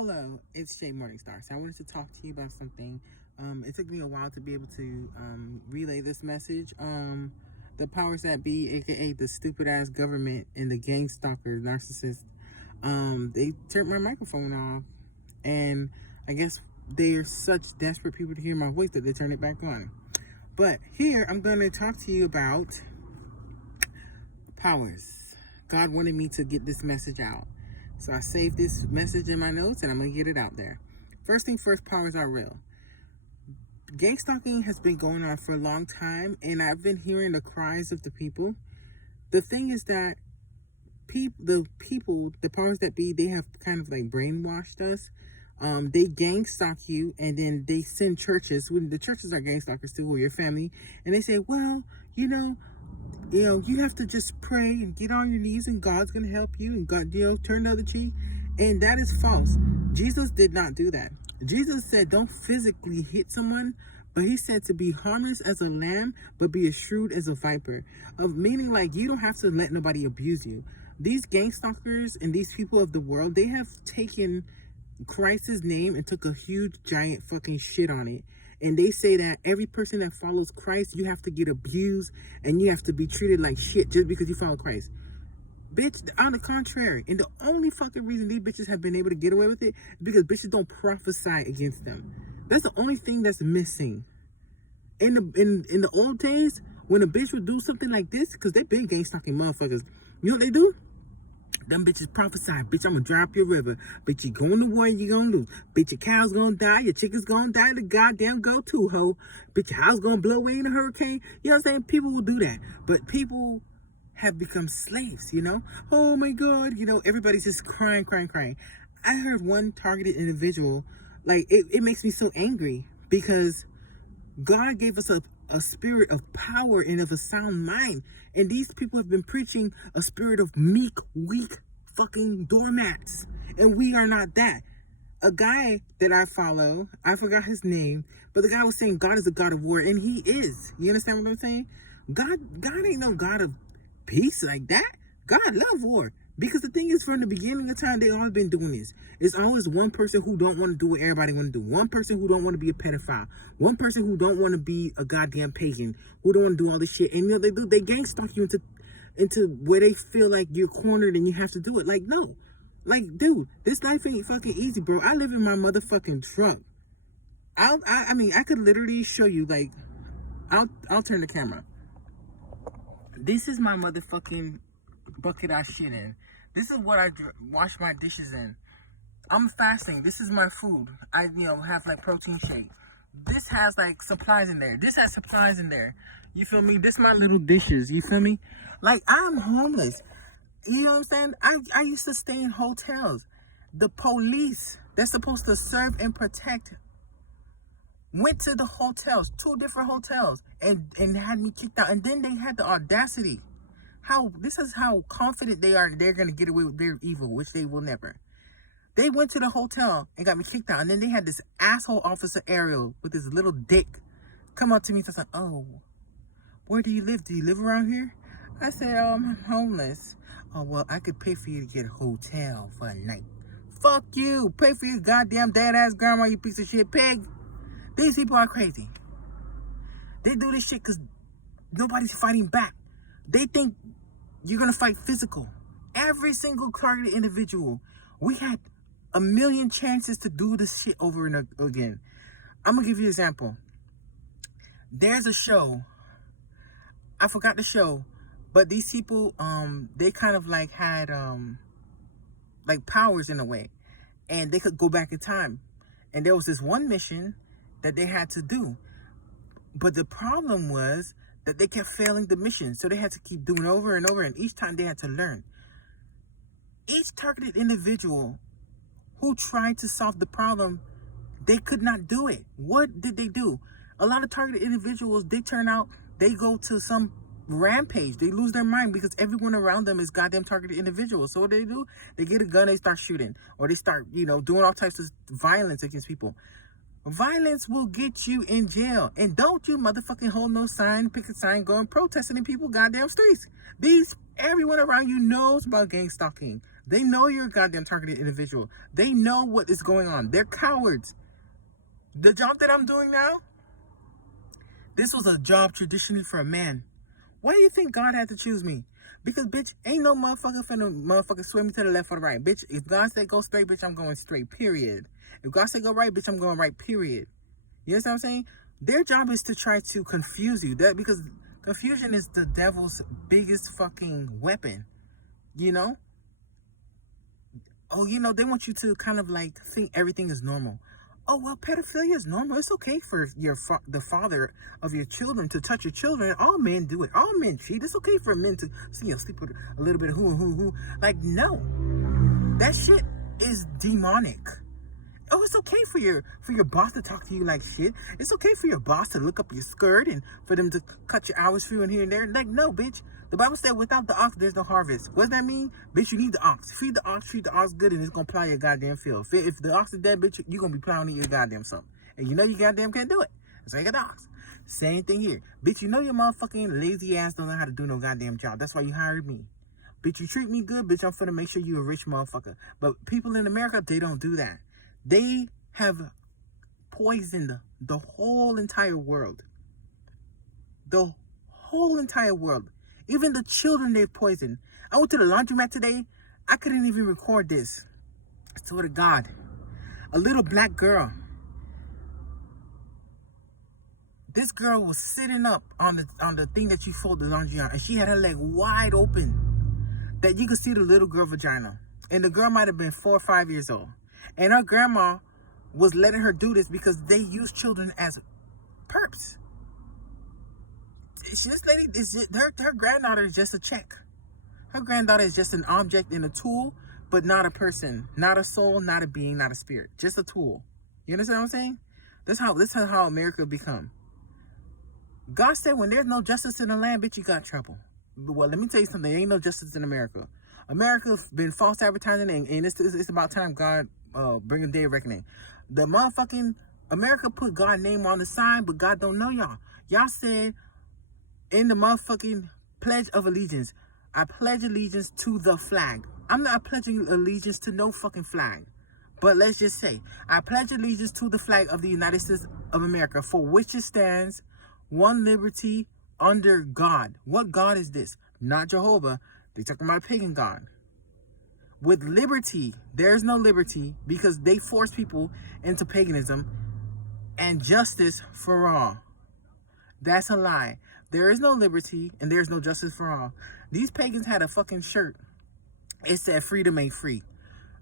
Hello, it's Jay Morningstar. So I wanted to talk to you about something. It took me a while to be able to relay this message. The powers that be, aka the stupid ass government and the gang stalkers, narcissists, they turned my microphone off, and I guess they are such desperate people to hear my voice that they turn it back on. But here I'm going to talk to you about powers. God wanted me to get this message out. So I saved this message in my notes and I'm going to get it out there. First thing first, powers are real. Gang stalking has been going on for a long time and I've been hearing the cries of the people. The thing is that the powers that be, they have kind of like brainwashed us. They gang stalk you and then they send churches, when the churches are gang stalkers too, or your family, and they say, well, you have to just pray and get on your knees and God's going to help you and God, turn the other cheek. And that is false. Jesus did not do that. Jesus said, don't physically hit someone, but he said to be harmless as a lamb, but be as shrewd as a viper. Meaning like you don't have to let nobody abuse you. These gang stalkers and these people of the world, they have taken Christ's name and took a huge giant fucking shit on it. And they say that every person that follows Christ, you have to get abused and you have to be treated like shit just because you follow Christ. Bitch, on the contrary. And the only fucking reason these bitches have been able to get away with it is because bitches don't prophesy against them. That's the only thing that's missing. In the old days, when a bitch would do something like this, because they've been gang stalking motherfuckers, you know what they do? Them bitches prophesy, bitch, I'm gonna drop your river. Bitch, you going to war and you gonna lose. Bitch, your cow's gonna die, your chicken's gonna die, the goddamn go to, ho. Bitch, your house gonna blow away in a hurricane. You know what I'm saying? People will do that. But people have become slaves, Oh my God, everybody's just crying. I heard one targeted individual, like, it makes me so angry because God gave us a spirit of power and of a sound mind. And these people have been preaching a spirit of meek, weak, fucking doormats. And we are not that. A guy that I follow, I forgot his name, but the guy was saying God is a God of war, and he is. You understand what I'm saying? God ain't no God of peace like that. God love war. Because the thing is, from the beginning of time, they always been doing this. It's always one person who don't want to do what everybody want to do. One person who don't want to be a pedophile. One person who don't want to be a goddamn pagan. Who don't want to do all this shit. And they gang stalk you into where they feel like you're cornered and you have to do it. Like, no. Like, dude, this life ain't fucking easy, bro. I live in my motherfucking truck. I mean, I could literally show you, like, I'll turn the camera. This is my motherfucking bucket I shit in. This is what I wash my dishes in. I'm fasting. This is my food. I, have like protein shake. This has like supplies in there. This has supplies in there. You feel me? This my little dishes. You feel me? Like, I'm homeless. You know what I'm saying? I used to stay in hotels. The police that's supposed to serve and protect went to the hotels, 2 different hotels, and had me kicked out. And then they had the audacity. This is how confident they are they're going to get away with their evil, which they will never. They went to the hotel and got me kicked out. And then they had this asshole officer Ariel with his little dick come up to me and say, oh, where do you live? Do you live around here? I said, oh, I'm homeless. Oh, well, I could pay for you to get a hotel for a night. Fuck you. Pay for your goddamn dad-ass grandma, you piece of shit pig. These people are crazy. They do this shit because nobody's fighting back. They think you're going to fight physical. Every single targeted individual. We had a million chances to do this shit over and again. I'm going to give you an example. There's a show. I forgot the show. But these people, they kind of like had like powers in a way. And they could go back in time. And there was this one mission that they had to do. But the problem was that they kept failing the mission. So they had to keep doing over and over. And each time they had to learn. Each targeted individual who tried to solve the problem, they could not do it. What did they do? A lot of targeted individuals, they turn out, they go to some rampage. They lose their mind because everyone around them is goddamn targeted individuals. So what do? They get a gun, they start shooting. Or they start, doing all types of violence against people. Violence will get you in jail. And don't you motherfucking hold no sign, pick a sign, go and protesting in people's goddamn streets. Everyone around you knows about gang stalking. They know you're a goddamn targeted individual. They know what is going on. They're cowards. The job that I'm doing now, this was a job traditionally for a man. Why do you think God had to choose me? Because, bitch, ain't no motherfucker finna motherfucker swim me to the left or the right. Bitch, if God said go straight, bitch, I'm going straight, period. If God said go right, bitch, I'm going right, period. You understand what I'm saying? Their job is to try to confuse you. Because confusion is the devil's biggest fucking weapon. You know? Oh, you know, they want you to kind of like think everything is normal. Oh, well, pedophilia is normal. It's okay for the father of your children to touch your children. All men do it. All men cheat. It's okay for men to sleep with a little bit of who. Like, no. That shit is demonic. Oh, it's okay for your boss to talk to you like shit. It's okay for your boss to look up your skirt and for them to cut your hours for you and here and there. Like, no, bitch. The Bible said without the ox, there's no harvest. What does that mean? Bitch, you need the ox. Feed the ox, treat the ox good, and it's going to plow your goddamn field. If the ox is dead, bitch, you're going to be plowing your goddamn something. And you know you goddamn can't do it. It's like a ox. Same thing here. Bitch, you know your motherfucking lazy ass don't know how to do no goddamn job. That's why you hired me. Bitch, you treat me good, bitch, I'm finna make sure you a rich motherfucker. But people in America, they don't do that. They have poisoned the whole entire world. The whole entire world. Even the children they've poisoned. I went to the laundromat today. I couldn't even record this. I swear to God. A little black girl. This girl was sitting up on the thing that you fold the laundry on. And she had her leg wide open. That you could see the little girl vagina. And the girl might have been 4 or 5 years old. And her grandma was letting her do this because they use children as perps. This lady is just, her granddaughter is just a check. Her granddaughter is just an object and a tool, but not a person, not a soul, not a being, not a spirit, just a tool. You understand what I'm saying? This is how America become. God said, when there's no justice in the land, bitch, you got trouble. Well, let me tell you something. There ain't no justice in America. America's been false advertising, and it's about time God bring a day of reckoning. The motherfucking America put God's name on the sign, but God don't know y'all. Y'all said in the motherfucking Pledge of Allegiance, I pledge allegiance to the flag. I'm not pledging allegiance to no fucking flag. But let's just say, I pledge allegiance to the flag of the United States of America, for which it stands, one liberty under God. What God is this? Not Jehovah. They're talking about a pagan God. With liberty, there's no liberty because they force people into paganism, and justice for all. That's a lie. There is no liberty and there's no justice for all. These pagans had a fucking shirt. It said freedom ain't free.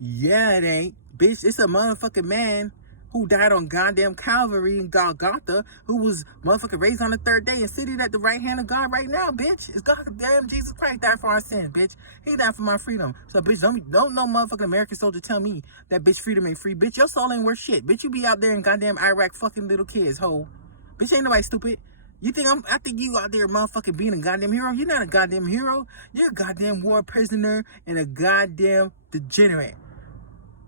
Yeah, it ain't. Bitch, it's a motherfucking man who died on goddamn Calvary in Golgotha, who was motherfucking raised on the third day and seated at the right hand of God right now, bitch. It's goddamn Jesus Christ died for our sins, bitch. He died for my freedom. So, bitch, don't no motherfucking American soldier tell me that bitch freedom ain't free. Bitch, your soul ain't worth shit. Bitch, you be out there in goddamn Iraq fucking little kids, ho. Bitch, ain't nobody stupid. I think you out there motherfucking being a goddamn hero. You're not a goddamn hero. You're a goddamn war prisoner and a goddamn degenerate.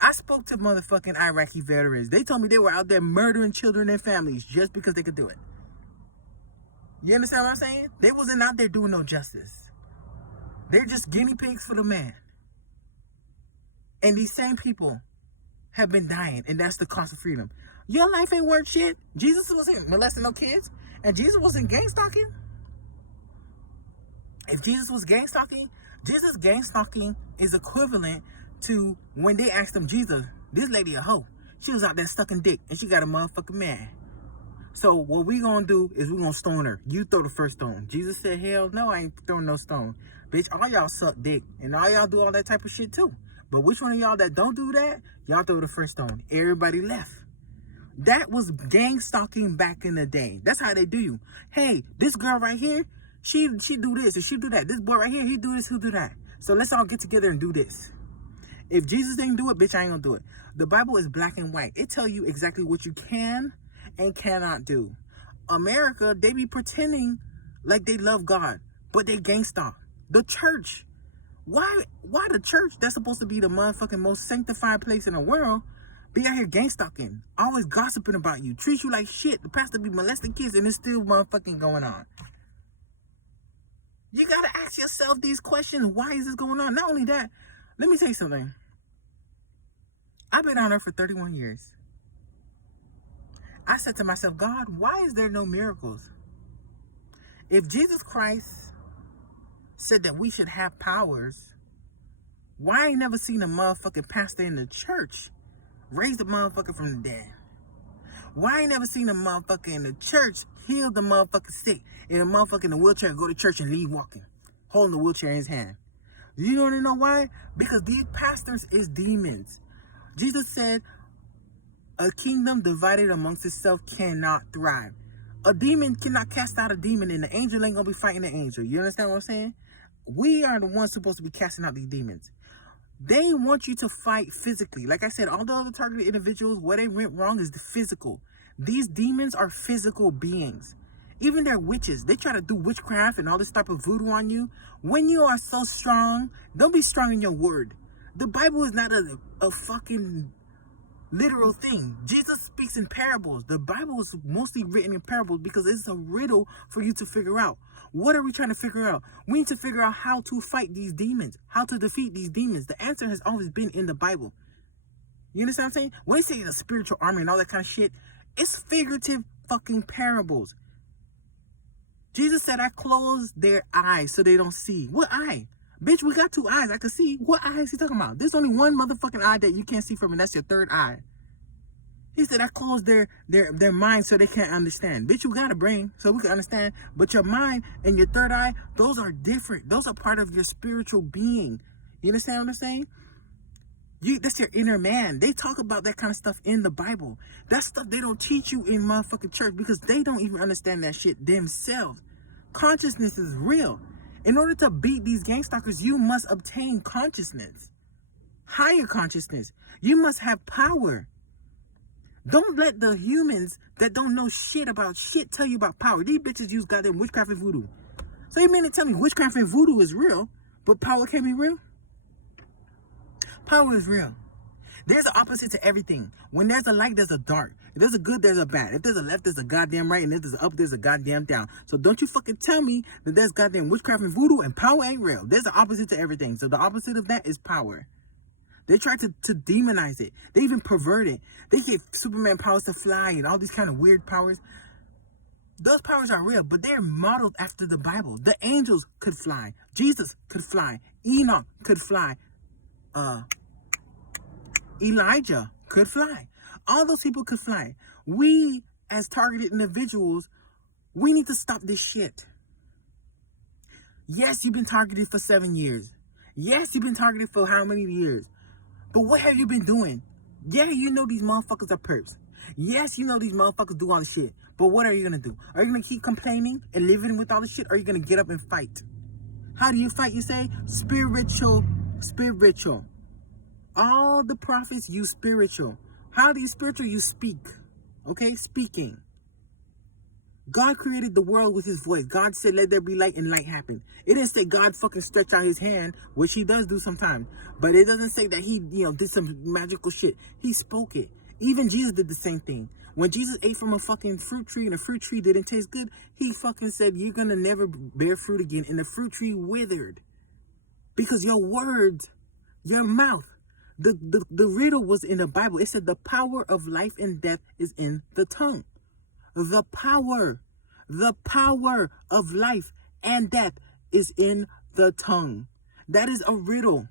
I spoke to motherfucking Iraqi veterans. They told me they were out there murdering children and families just because they could do it. You understand what I'm saying? They wasn't out there doing no justice. They're just guinea pigs for the man. And these same people have been dying, and that's the cost of freedom. Your life ain't worth shit. Jesus wasn't molesting no kids, and Jesus wasn't gang stalking. If Jesus was gang stalking, Jesus gang stalking is equivalent to when they asked him, Jesus, this lady a hoe. She was out there sucking dick, and she got a motherfucking man. So what we gonna do is we gonna stone her. You throw the first stone. Jesus said, hell no, I ain't throwing no stone. Bitch, all y'all suck dick, and all y'all do all that type of shit too. But which one of y'all that don't do that, y'all throw the first stone. Everybody left. That was gang stalking back in the day. That's how they do you. Hey, this girl right here, she do this or she do that. This boy right here, he do this, he do that. So let's all get together and do this. If Jesus didn't do it, bitch, I ain't gonna do it. The Bible is black and white. It tell you exactly what you can and cannot do. America, they be pretending like they love God, but they gang stalk. The church. Why the church, that's supposed to be the motherfucking most sanctified place in the world, be out here gang stalking, always gossiping about you, treat you like shit. The pastor be molesting kids and it's still motherfucking going on. You gotta ask yourself these questions. Why is this going on? Not only that, Let me tell you something. I've been on earth for 31 years. I said to myself, God, why is there no miracles? If Jesus Christ said that we should have powers, why I ain't never seen a motherfucking pastor in the church raise the motherfucker from the dead? Why I ain't never seen a motherfucker in the church heal the motherfucker sick and a motherfucker in a wheelchair go to church and leave walking, holding the wheelchair in his hand? You want to know why? Because these pastors is demons. Jesus said, a kingdom divided amongst itself cannot thrive. A demon cannot cast out a demon, and the angel ain't gonna be fighting the angel. You understand what I'm saying? We are the ones supposed to be casting out these demons. They want you to fight physically. Like I said, all the other targeted individuals, where they went wrong is the physical. These demons are physical beings. Even their witches, they try to do witchcraft and all this type of voodoo on you. When you are so strong, don't be strong in your word. The Bible is not a fucking literal thing. Jesus speaks in parables. The Bible is mostly written in parables because it's a riddle for you to figure out. What are we trying to figure out? We need to figure out how to fight these demons, how to defeat these demons. The answer has always been in the Bible. You understand what I'm saying? When they say the spiritual army and all that kind of shit, it's figurative fucking parables. Jesus said, I closed their eyes so they don't see. What eye? Bitch, we got two eyes. I can see. What eye is he talking about? There's only one motherfucking eye that you can't see from, and that's your third eye. He said, I closed their mind so they can't understand. Bitch, you got a brain so we can understand. But your mind and your third eye, those are different. Those are part of your spiritual being. You understand what I'm saying? That's your inner man. They talk about that kind of stuff in the Bible. That stuff they don't teach you in motherfucking church because they don't even understand that shit themselves. Consciousness is real. In order to beat these gang stalkers, you must obtain consciousness. Higher consciousness. You must have power. Don't let the humans that don't know shit about shit tell you about power. These bitches use goddamn witchcraft and voodoo. So you mean to tell me witchcraft and voodoo is real, but power can't be real? Power is real. There's an opposite to everything. When there's a light, there's a dark. If there's a good, there's a bad. If there's a left, there's a goddamn right. And if there's an up, there's a goddamn down. So don't you fucking tell me that there's goddamn witchcraft and voodoo and power ain't real. There's an opposite to everything. So the opposite of that is power. They try to demonize it. They even pervert it. They give Superman powers to fly and all these kind of weird powers. Those powers are real, but they're modeled after the Bible. The angels could fly. Jesus could fly. Enoch could fly. Elijah could fly. All those people could fly. We, as targeted individuals, we need to stop this shit. Yes, you've been targeted for 7 years. Yes, you've been targeted for how many years? But what have you been doing? Yeah, you know these motherfuckers are perps. Yes, you know these motherfuckers do all this shit. But what are you going to do? Are you going to keep complaining and living with all this shit? Or are you going to get up and fight? How do you fight, you say? Spiritual. All the prophets use spiritual. How do you spiritual? You speak. Okay? Speaking. God created the world with his voice. God said, let there be light, and light happened. It didn't say God fucking stretched out his hand, which he does do sometimes. But it doesn't say that he, did some magical shit. He spoke it. Even Jesus did the same thing. When Jesus ate from a fucking fruit tree and the fruit tree didn't taste good, he fucking said, you're going to never bear fruit again. And the fruit tree withered. Because your words, your mouth, the riddle was in the Bible. It said the power of life and death is in the tongue. The power of life and death is in the tongue. That is a riddle.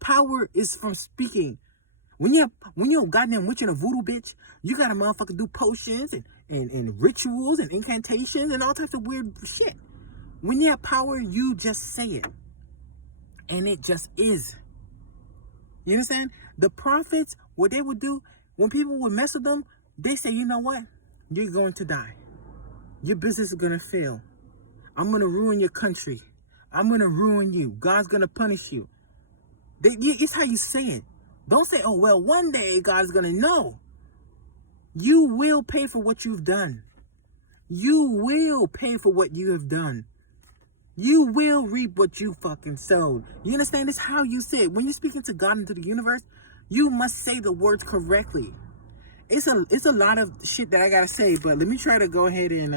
Power is from speaking. When you're a goddamn witch and a voodoo bitch, you gotta motherfucker do potions and rituals and incantations and all types of weird shit. When you have power, you just say it. And it just is. You understand? The prophets, what they would do, when people would mess with them, they say, you know what? You're going to die. Your business is going to fail. I'm going to ruin your country. I'm going to ruin you. God's going to punish you. It's how you say it. Don't say, oh, well, one day God's going to know. You will pay for what you've done. You will pay for what you have done. You will reap what you fucking sowed. You understand? It's how you say it. When you're speaking to God and to the universe, you must say the words correctly. It's a lot of shit that I gotta say, but let me try to go ahead and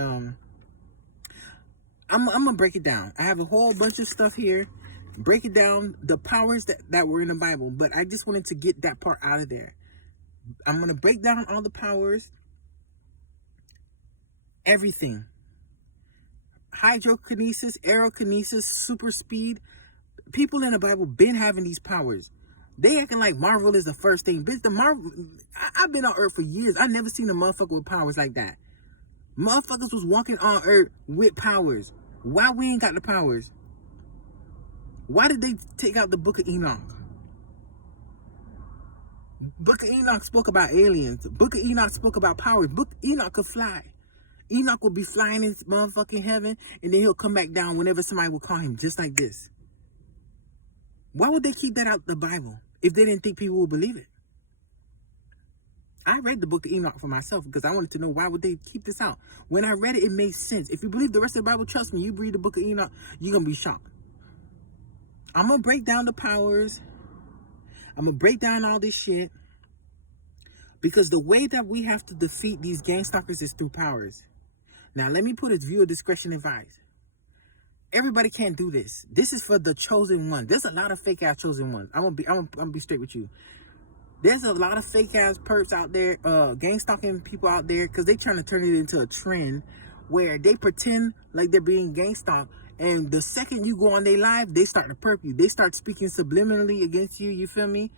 I'm gonna break it down. I have a whole bunch of stuff here break it down, the powers that were in the Bible. But I just wanted to get that part out of there. I'm going to break down all the powers, everything. Hydrokinesis, aerokinesis, super speed. People in the Bible been having these powers. They acting like Marvel is the first thing. Bitch, I've been on Earth for years. I never seen a motherfucker with powers like that. Motherfuckers was walking on Earth with powers. Why we ain't got the powers? Why did they take out the Book of Enoch? Book of Enoch spoke about aliens. Book of Enoch spoke about powers. Book of Enoch could fly. Enoch will be flying in motherfucking heaven, and then he'll come back down whenever somebody will call him, just like this. Why would they keep that out the Bible if they didn't think people would believe it? I read the Book of Enoch for myself because I wanted to know why would they keep this out. When I read it, it made sense. If you believe the rest of the Bible, trust me, you read the Book of Enoch, you're going to be shocked. I'm going to break down the powers. I'm going to break down all this shit. Because the way that we have to defeat these gang stalkers is through powers. Now, let me put a viewer discretion advised. Everybody can't do this. This is for the chosen one. There's a lot of fake ass chosen ones. I'm gonna be straight with you. There's a lot of fake ass perps out there, gang stalking people out there, because they trying to turn it into a trend where they pretend like they're being gang stalked, and the second you go on their live, they start to perp you. They start speaking subliminally against you. You feel me?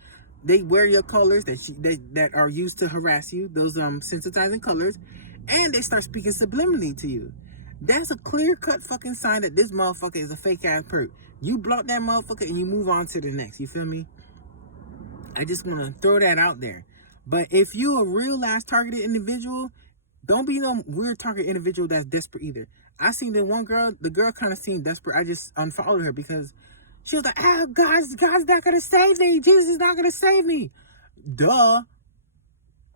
They wear your colors that are used to harass you, those sensitizing colors, and they start speaking subliminally to you. That's a clear-cut fucking sign that this motherfucker is a fake-ass perp. You block that motherfucker and you move on to the next. You feel me? I just want to throw that out there. But if you a real-ass targeted individual, don't be no weird target individual that's desperate either. I seen the one girl, the girl kind of seemed desperate. I just unfollowed her because she was like, God's not going to save me. Jesus is not going to save me. Duh.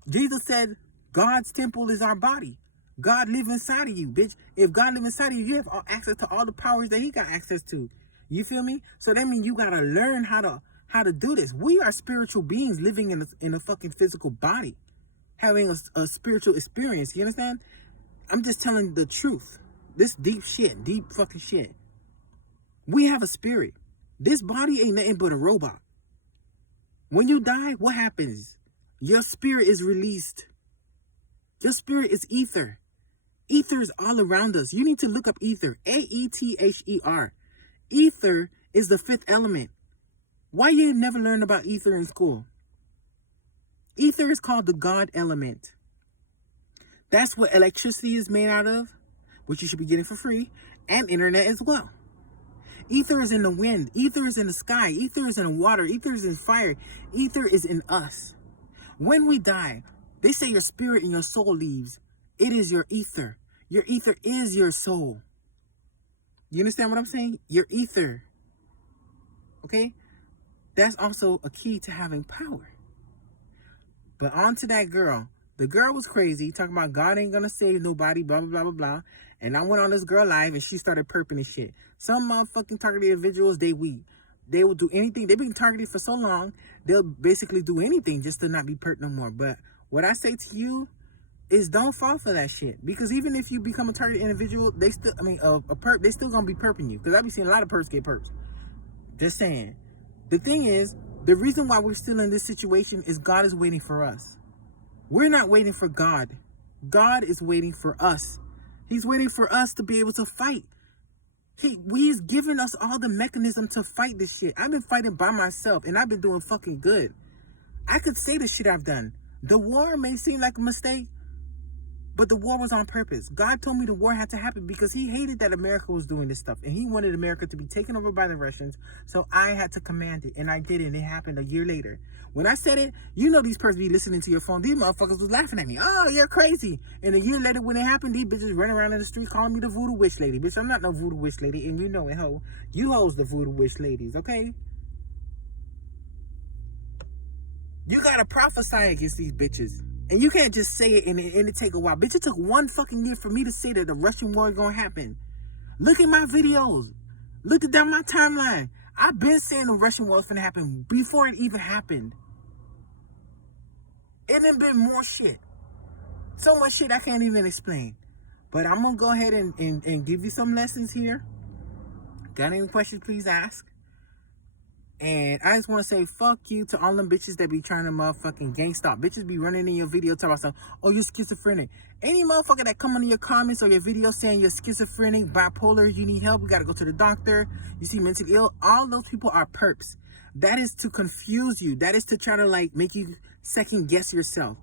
Jesus said God's temple is our body. God live inside of you, bitch. If God live inside of you, you have access to all the powers that he got access to. You feel me? So that means you got to learn how to do this. We are spiritual beings living in a fucking physical body, having a spiritual experience. You understand? I'm just telling the truth. This deep fucking shit. We have a spirit. This body ain't nothing but a robot. When you die, what happens? Your spirit is released. Your spirit is ether. Ether is all around us. You need to look up ether. A-E-T-H-E-R. Ether is the fifth element. Why you never learned about ether in school? Ether is called the God element. That's what electricity is made out of, which you should be getting for free, and internet as well. Ether is in the wind. Ether is in the sky. Ether is in the water. Ether is in fire. Ether is in us. When we die, they say your spirit and your soul leaves. It is your ether. Your ether is your soul. You understand what I'm saying? Your ether. Okay? That's also a key to having power. But on to that girl. The girl was crazy, talking about God ain't gonna save nobody, blah, blah, blah, blah, blah. And I went on this girl live and she started perping and shit. Some motherfucking targeted individuals, they weak. They will do anything. They've been targeted for so long, they'll basically do anything just to not be perped no more. But what I say to you is don't fall for that shit. Because even if you become a targeted individual, they still, a perp, they still gonna be perping you. Because I've been seeing a lot of perps get perps. Just saying. The thing is, the reason why we're still in this situation is God is waiting for us. We're not waiting for God. God is waiting for us. He's waiting for us to be able to fight. He's given us all the mechanism to fight this shit. I've been fighting by myself and I've been doing fucking good. I could say the shit I've done. The war may seem like a mistake, but the war was on purpose. God told me the war had to happen because he hated that America was doing this stuff. And he wanted America to be taken over by the Russians. So I had to command it. And I did it. And it happened a year later. When I said it, you know these persons be listening to your phone. These motherfuckers was laughing at me. Oh, you're crazy. And a year later when it happened, these bitches running around in the street calling me the voodoo witch lady. Bitch, I'm not no voodoo witch lady. And you know it, ho. You hoes the voodoo witch ladies, okay? You gotta prophesy against these bitches. And you can't just say it and it take a while. Bitch, it took 1 fucking year for me to say that the Russian war is gonna happen. Look at my videos. Look at down my timeline. I've been saying the Russian war is gonna happen before it even happened. It done been more shit. So much shit I can't even explain. But I'm gonna go ahead and give you some lessons here. Got any questions, please ask. And I just want to say fuck you to all them bitches that be trying to motherfucking gang stop. Bitches be running in your video talking about something, oh, you're schizophrenic. Any motherfucker that come under your comments or your video saying you're schizophrenic, bipolar, you need help, we got to go to the doctor, you see mentally ill, all those people are perps. That is to confuse you. That is to try to like make you second guess yourself.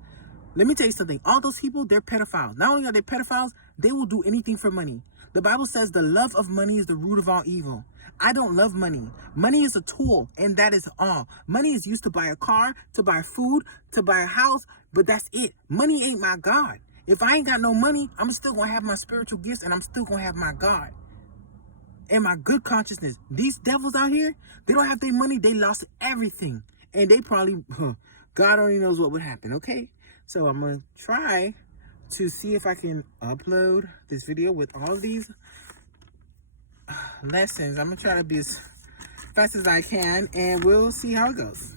Let me tell you something. All those people, they're pedophiles. Not only are they pedophiles, they will do anything for money. The Bible says the love of money is the root of all evil. I don't love money. Money is a tool, and that is all. Money is used to buy a car, to buy food, to buy a house, but that's it. Money ain't my God. If I ain't got no money, I'm still going to have my spiritual gifts, and I'm still going to have my God and my good consciousness. These devils out here, they don't have their money. They lost everything, and they probably, God only knows what would happen, okay? So I'm going to try to see if I can upload this video with all these lessons. I'm going to try to be as fast as I can, and we'll see how it goes.